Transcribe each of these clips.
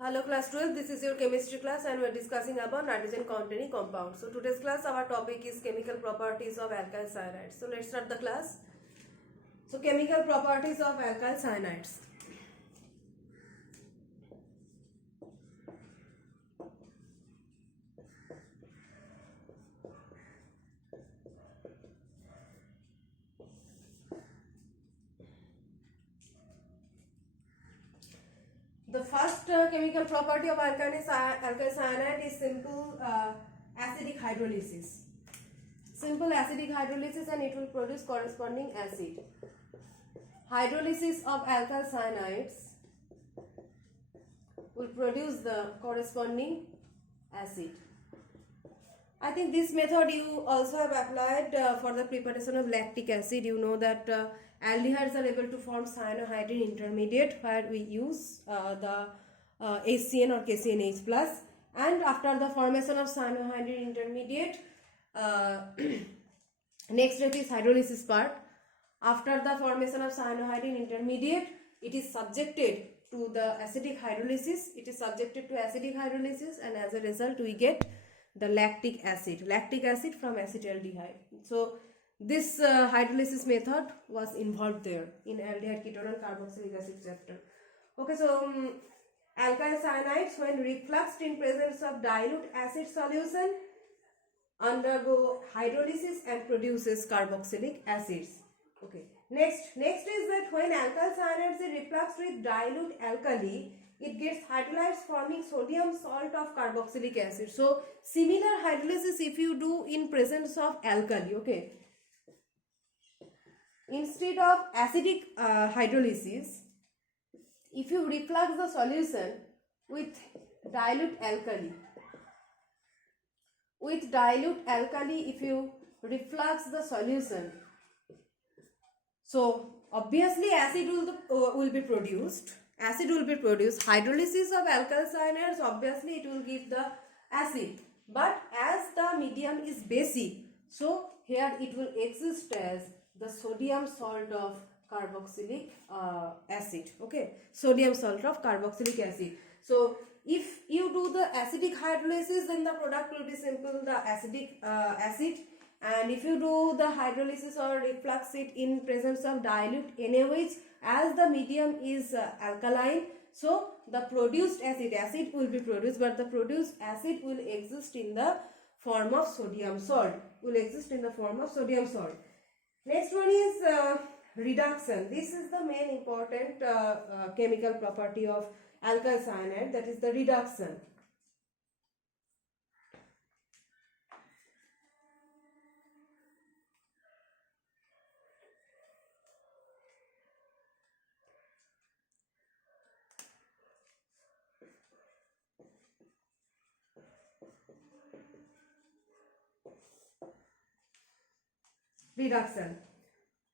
Hello class 12, this is your chemistry class and we are discussing about nitrogen containing compounds. So today's class our topic is chemical properties of alkyl cyanides. So let's start the class. So chemical properties of alkyl cyanides. The first chemical property of alkyl cyanide is simple acidic hydrolysis. Simple acidic hydrolysis and it will produce corresponding acid. Hydrolysis of alkyl cyanides will produce the corresponding acid. I think this method you also have applied for the preparation of lactic acid. You know that aldehydes are able to form cyanohydrin intermediate where we use the HCN or KCNH plus, and after the formation of cyanohydrin intermediate, next step is hydrolysis part. After the formation of cyanohydrin intermediate, it is subjected to the acidic hydrolysis. It is subjected to acidic hydrolysis, and as a result we get the lactic acid from acetaldehyde. So this hydrolysis method was involved there in aldehyde ketone and carboxylic acid chapter. Okay, so alkyl cyanides when refluxed in presence of dilute acid solution undergo hydrolysis and produces carboxylic acids. Okay, next is that when alkyl cyanides are refluxed with dilute alkali, it gets hydrolyzed forming sodium salt of carboxylic acid. So similar hydrolysis if you do in presence of alkali. Okay, instead of acidic hydrolysis, if you reflux the solution with dilute alkali, if you reflux the solution, so obviously acid will be produced. Hydrolysis of alkyl cyanides, obviously it will give the acid, but as the medium is basic, so here it will exist as the sodium salt of carboxylic acid. Okay, sodium salt of carboxylic acid. So if you do the acidic hydrolysis, then the product will be simple the acidic acid, and if you do the hydrolysis or reflux it in presence of dilute NaOH, as the medium is alkaline, so the produced acid will be produced, but the produced acid will exist in the form of sodium salt. Next one is reduction. This is the main important chemical property of alkyl cyanide, that is the reduction.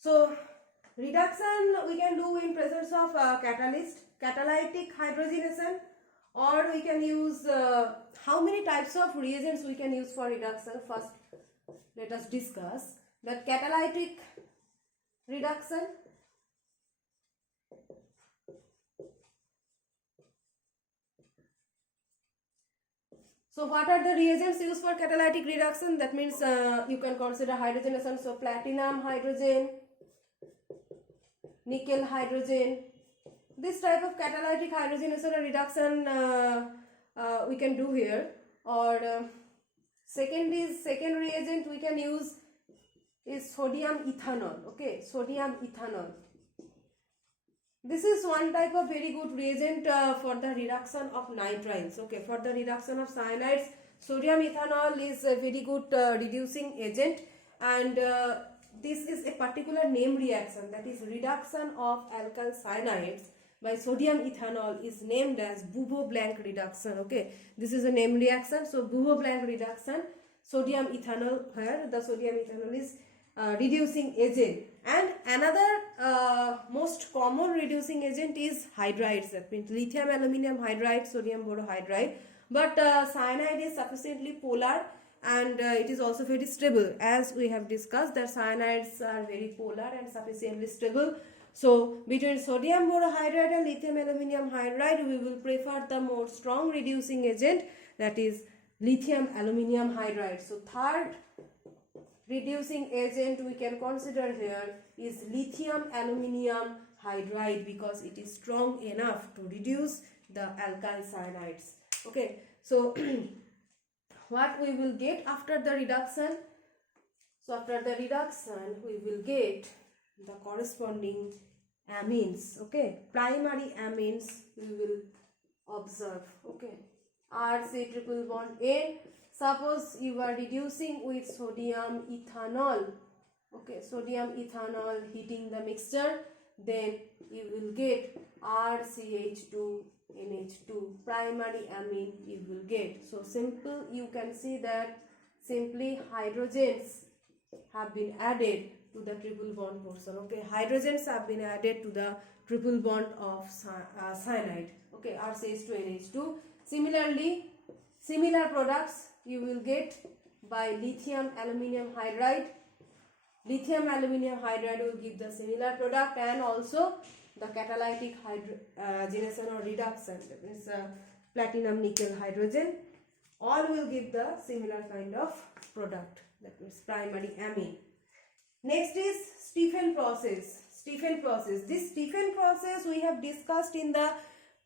So reduction we can do in presence of catalytic hydrogenation, or we can use how many types of reagents we can use for reduction. First let us discuss that catalytic reduction. So what are the reagents used for catalytic reduction? That means you can consider hydrogenation. So platinum hydrogen, nickel hydrogen. This type of catalytic hydrogenation or reduction we can do here. Or second reagent we can use is sodium ethanol. Okay, sodium ethanol. This is one type of very good reagent for the reduction of nitriles. Okay, for the reduction of cyanides, sodium ethanol is a very good reducing agent, and this is a particular name reaction, that is reduction of alkyl cyanides by sodium ethanol is named as Bouveau-Blanc reduction. Okay, this is a name reaction. So Bouveau-Blanc reduction, sodium ethanol, where the sodium ethanol is reducing agent. And another most common reducing agent is hydrides, that means lithium aluminum hydride, sodium borohydride. But cyanide is sufficiently polar, and it is also very stable, as we have discussed that cyanides are very polar and sufficiently stable. So between sodium borohydride and lithium aluminium hydride, we will prefer the more strong reducing agent, that is lithium aluminium hydride. So third reducing agent we can consider here is lithium aluminium hydride, because it is strong enough to reduce the alkyl cyanides. Okay, so what we will get after the reduction? So after the reduction we will get the corresponding amines. Okay, primary amines we will observe. Okay, RC triple bond N. Suppose you are reducing with sodium ethanol. Okay, sodium ethanol, heating the mixture, then you will get RCH2 NH2, primary amine you will get. So simple, you can see that simply hydrogens have been added to the triple bond portion. Okay, hydrogens have been added to the triple bond of cyanide. Okay, RCH2 NH2. Similarly, similar products you will get by lithium aluminium hydride. Lithium aluminium hydride will give the similar product, and also the catalytic hydrogenation or reduction, that means platinum nickel hydrogen, all will give the similar kind of product, that means primary amine. Next is Stephen process. Stephen process. This Stephen process we have discussed in the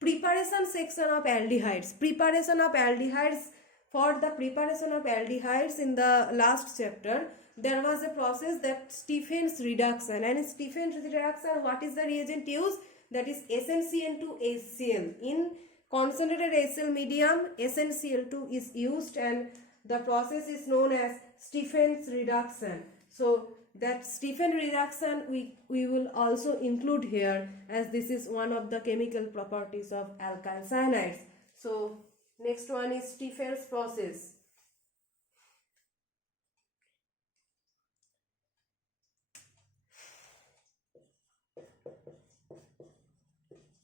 preparation section of aldehydes. Preparation of aldehydes. For the preparation of aldehydes in the last chapter, there was a process that Stephen's reduction. And in Stephen's reduction, what is the reagent used? That is SnCl2HCl. In concentrated HCl medium, SnCl2 is used, and the process is known as Stephen's reduction. So that Stephen reduction we will also include here, as this is one of the chemical properties of alkyl cyanides. So next one is Stephen's process.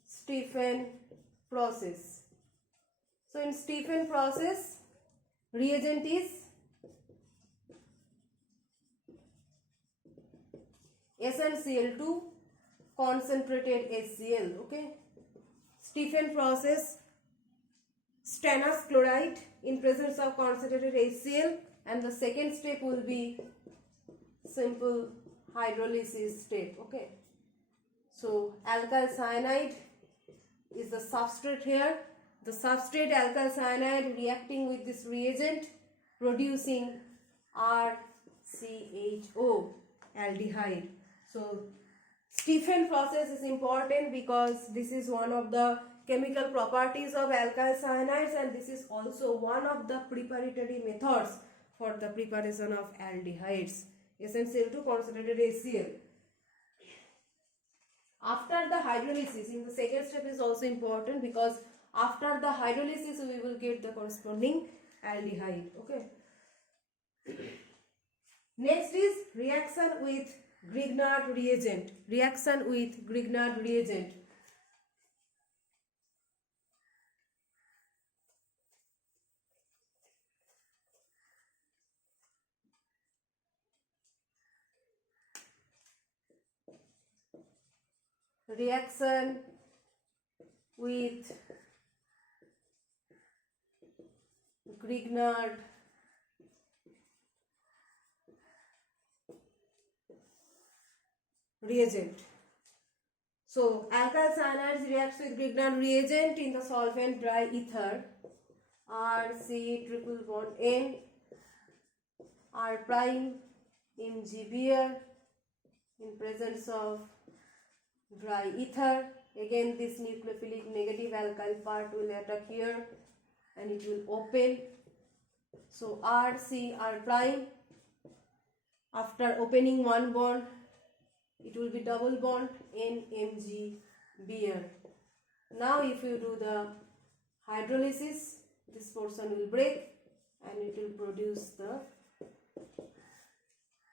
Stephen process. So in Stephen process, reagent is SnCl2 concentrated HCl. Okay, Stephen process, stannous chloride in presence of concentrated HCl, and the second step will be simple hydrolysis step. Okay, so alkyl cyanide is the substrate here. The substrate alkyl cyanide reacting with this reagent, producing RCHO aldehyde. So Stephen process is important because this is one of the chemical properties of alkyl cyanides, and this is also one of the preparatory methods for the preparation of aldehydes. SnCl2 concentrated HCl. After the hydrolysis, in the second step is also important, because after the hydrolysis we will get the corresponding aldehyde. Okay. Next is reaction with Grignard reagent. Reaction with Grignard reagent. Reaction with Grignard reagent. So alkyl cyanides reacts with Grignard reagent in the solvent dry ether, RC triple bond N, R prime Mg Beer in presence of dry ether. Again this nucleophilic negative alkyl part will attack here and it will open. So RC R prime, after opening one bond it will be double bond NMG Beer. Now if you do the hydrolysis, this portion will break and it will produce the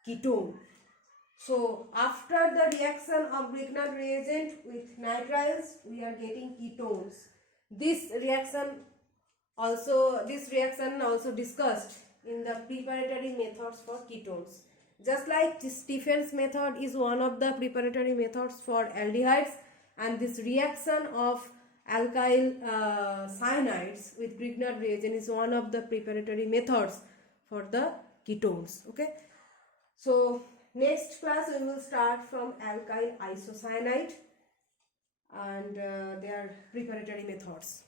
ketone. So after the reaction of Grignard reagent with nitriles, we are getting ketones. This reaction also discussed in the preparatory methods for ketones. Just like Stefan's method is one of the preparatory methods for aldehydes, and this reaction of alkyl cyanides with Grignard reagent is one of the preparatory methods for the ketones. Okay, so next class we will start from alkyl isocyanide and their preparatory methods.